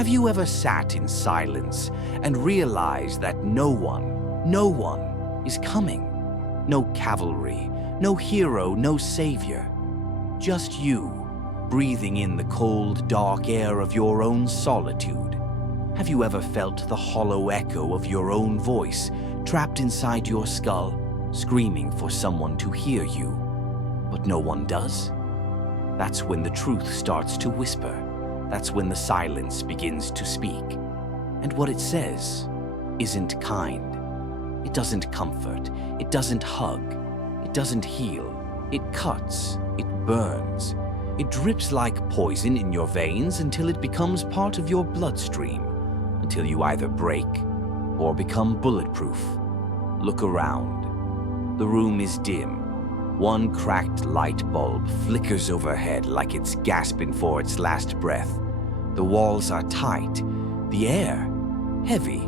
Have you ever sat in silence and realized that no one is coming? No cavalry, no hero, no savior. Just you, breathing in the cold, dark air of your own solitude. Have you ever felt the hollow echo of your own voice trapped inside your skull, screaming for someone to hear you, but no one does? That's when the truth starts to whisper. That's when the silence begins to speak. And what it says isn't kind. It doesn't comfort. It doesn't hug. It doesn't heal. It cuts. It burns. It drips like poison in your veins until it becomes part of your bloodstream, until you either break or become bulletproof. Look around. The room is dim. One cracked light bulb flickers overhead like it's gasping for its last breath. The walls are tight, the air heavy,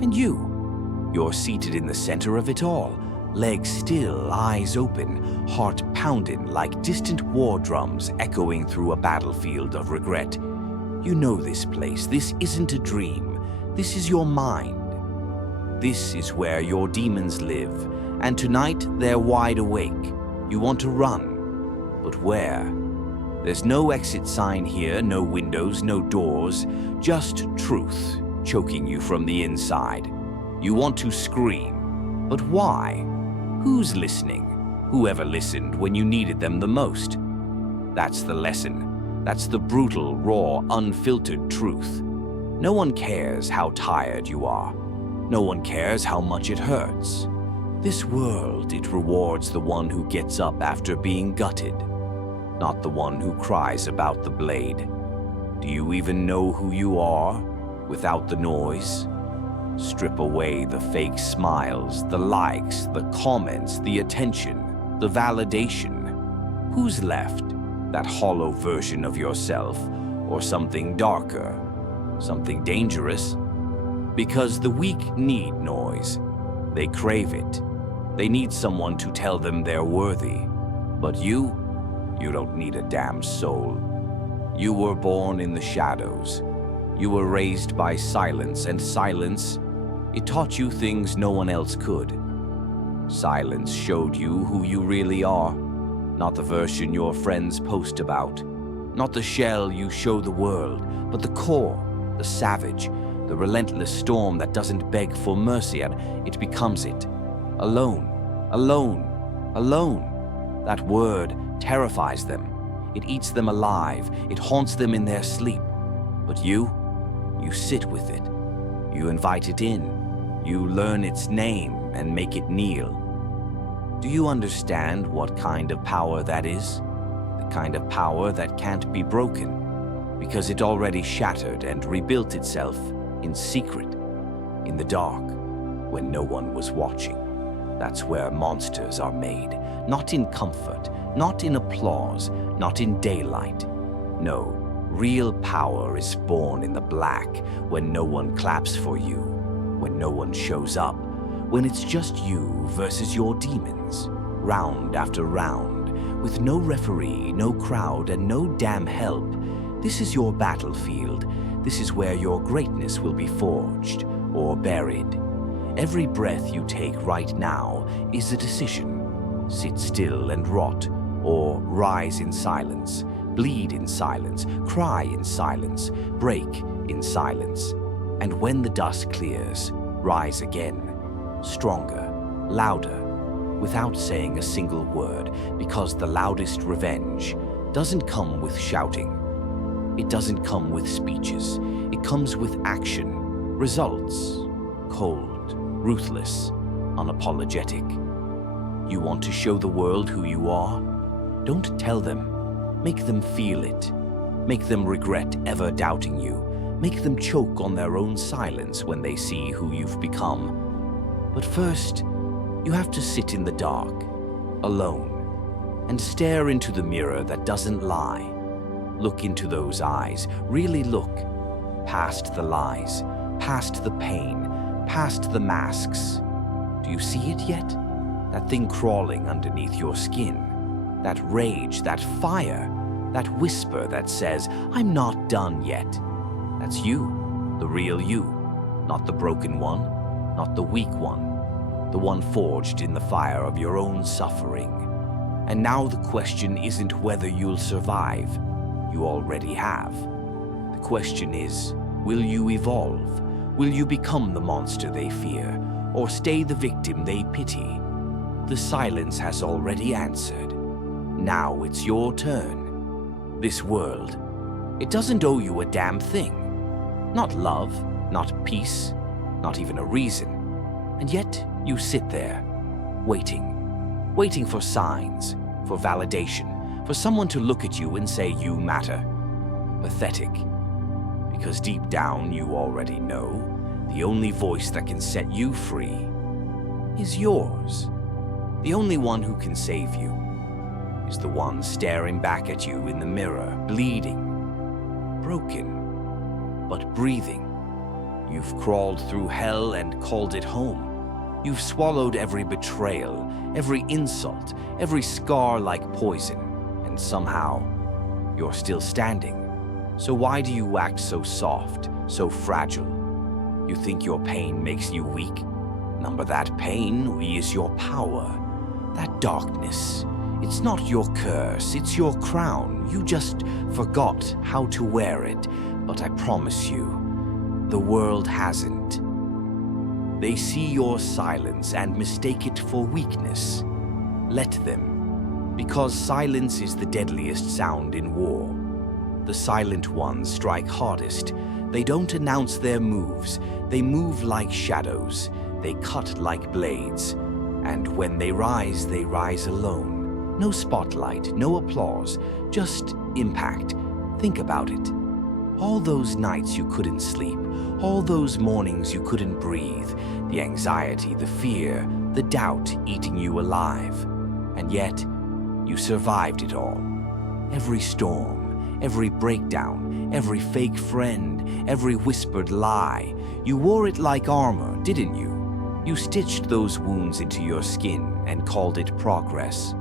and you're seated in the center of it all, legs still, eyes open, heart pounding like distant war drums echoing through a battlefield of regret. You know this place. This isn't a dream. This is your mind. This is where your demons live, and tonight they're wide awake. You want to run, but where? There's no exit sign here, no windows, no doors, just truth choking you from the inside. You want to scream, but why? Who's listening? Whoever listened when you needed them the most? That's the lesson. That's the brutal, raw, unfiltered truth. No one cares how tired you are. No one cares how much it hurts. This world, it rewards the one who gets up after being gutted, not the one who cries about the blade. Do you even know who you are without the noise? Strip away the fake smiles, the likes, the comments, the attention, the validation. Who's left? That hollow version of yourself, or something darker, something dangerous? Because the weak need noise. They crave it. They need someone to tell them they're worthy. But you don't need a damn soul. You were born in the shadows. You were raised by silence, and silence, it taught you things no one else could. Silence showed you who you really are, not the version your friends post about, not the shell you show the world, but the core, the savage, the relentless storm that doesn't beg for mercy, and it becomes it. Alone, alone, alone. That word terrifies them. It eats them alive. It haunts them in their sleep. But you sit with it. You invite it in. You learn its name and make it kneel. Do you understand what kind of power that is? The kind of power that can't be broken, because it already shattered and rebuilt itself in secret, in the dark, when no one was watching. That's where monsters are made, not in comfort, not in applause, not in daylight. No, real power is born in the black, when no one claps for you, when no one shows up, when it's just you versus your demons, round after round, with no referee, no crowd, and no damn help. This is your battlefield. This is where your greatness will be forged or buried. Every breath you take right now is a decision. Sit still and rot, or rise in silence, bleed in silence, cry in silence, break in silence. And when the dust clears, rise again, stronger, louder, without saying a single word, because the loudest revenge doesn't come with shouting. It doesn't come with speeches. It comes with action, results, cold, ruthless, unapologetic. You want to show the world who you are? Don't tell them. Make them feel it. Make them regret ever doubting you. Make them choke on their own silence when they see who you've become. But first, you have to sit in the dark, alone, and stare into the mirror that doesn't lie. Look into those eyes. Really look. Past the lies, past the pain, past the masks. Do you see it yet? That thing crawling underneath your skin. That rage, that fire, that whisper that says, "I'm not done yet." That's you, the real you, not the broken one, not the weak one, the one forged in the fire of your own suffering. And now the question isn't whether you'll survive. You already have. The question is, will you evolve? Will you become the monster they fear, or stay the victim they pity? The silence has already answered. Now it's your turn. This world, it doesn't owe you a damn thing. Not love, not peace, not even a reason. And yet you sit there, waiting for signs, for validation, for someone to look at you and say you matter. Pathetic. Because deep down you already know the only voice that can set you free is yours. The only one who can save you is the one staring back at you in the mirror, bleeding, broken, but breathing. You've crawled through hell and called it home. You've swallowed every betrayal, every insult, every scar like poison, and somehow you're still standing. So why do you act so soft, so fragile? You think your pain makes you weak? Number that pain is your power. That darkness, it's not your curse, it's your crown. You just forgot how to wear it, but I promise you, the world hasn't. They see your silence and mistake it for weakness. Let them, because silence is the deadliest sound in war. The silent ones strike hardest. They don't announce their moves. They move like shadows. They cut like blades. And when they rise alone. No spotlight, no applause, just impact. Think about it. All those nights you couldn't sleep, all those mornings you couldn't breathe, the anxiety, the fear, the doubt eating you alive. And yet, you survived it all. Every storm, every breakdown, every fake friend, every whispered lie. You wore it like armor, didn't you? You stitched those wounds into your skin and called it progress.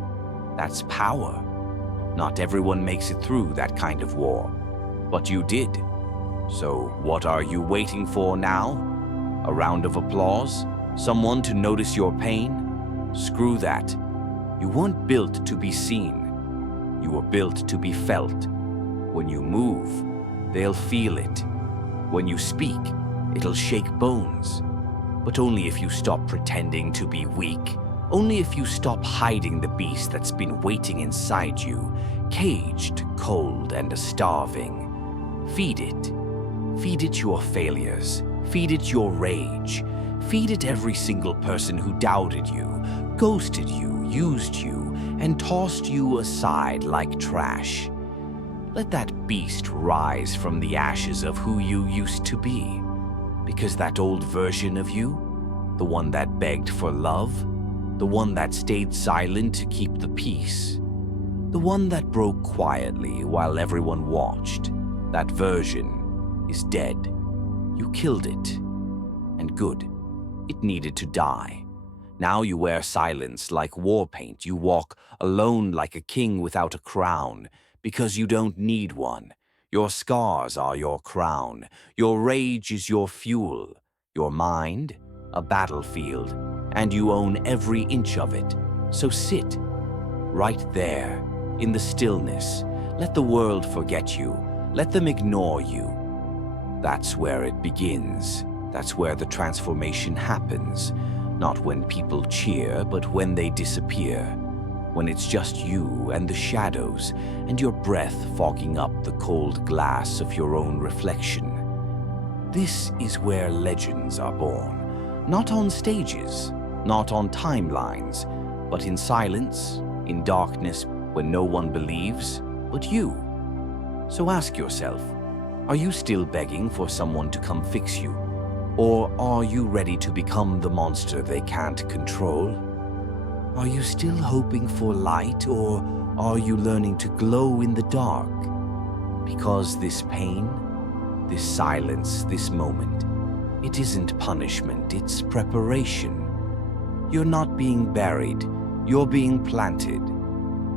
That's power. Not everyone makes it through that kind of war. But you did. So what are you waiting for now? A round of applause? Someone to notice your pain? Screw that. You weren't built to be seen. You were built to be felt. When you move, they'll feel it. When you speak, it'll shake bones. But only if you stop pretending to be weak. Only if you stop hiding the beast that's been waiting inside you, caged, cold, and starving. Feed it. Feed it your failures. Feed it your rage. Feed it every single person who doubted you, ghosted you, used you, and tossed you aside like trash. Let that beast rise from the ashes of who you used to be. Because that old version of you, the one that begged for love, the one that stayed silent to keep the peace, the one that broke quietly while everyone watched, that version is dead. You killed it. And good. It needed to die. Now you wear silence like war paint. You walk alone like a king without a crown, because you don't need one. Your scars are your crown. Your rage is your fuel. Your mind, a battlefield, and you own every inch of it. So sit, right there, in the stillness. Let the world forget you. Let them ignore you. That's where it begins. That's where the transformation happens. Not when people cheer, but when they disappear. When it's just you and the shadows, and your breath fogging up the cold glass of your own reflection. This is where legends are born. Not on stages, not on timelines, but in silence, in darkness, when no one believes but you. So ask yourself, are you still begging for someone to come fix you? Or are you ready to become the monster they can't control? Are you still hoping for light, or are you learning to glow in the dark? Because this pain, this silence, this moment, it isn't punishment, it's preparation. You're not being buried, you're being planted.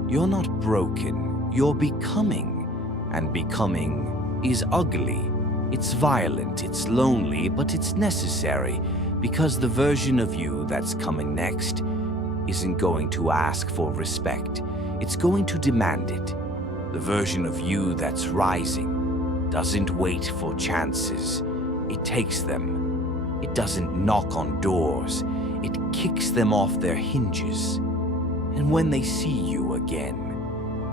You're not broken, you're becoming. And becoming is ugly, It's violent, it's lonely, but it's necessary because the version of you that's coming next isn't going to ask for respect. It's going to demand it. The version of you that's rising doesn't wait for chances. It takes them. It doesn't knock on doors. It kicks them off their hinges. And when they see you again,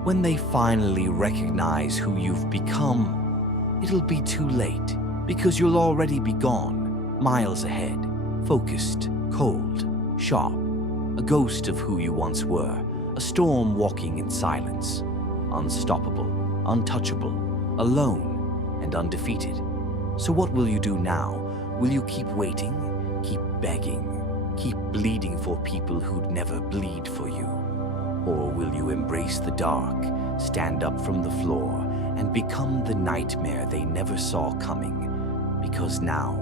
when they finally recognize who you've become, it'll be too late because you'll already be gone, miles ahead, focused, cold, sharp, a ghost of who you once were, a storm walking in silence, unstoppable, untouchable, alone, and undefeated. So what will you do now? Will you keep waiting, keep begging, keep bleeding for people who'd never bleed for you? Or will you embrace the dark, stand up from the floor, and become the nightmare they never saw coming? Because now,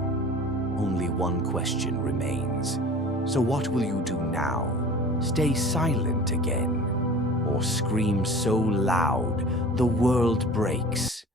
only one question remains. So what will you do now? Stay silent again? Or scream so loud the world breaks?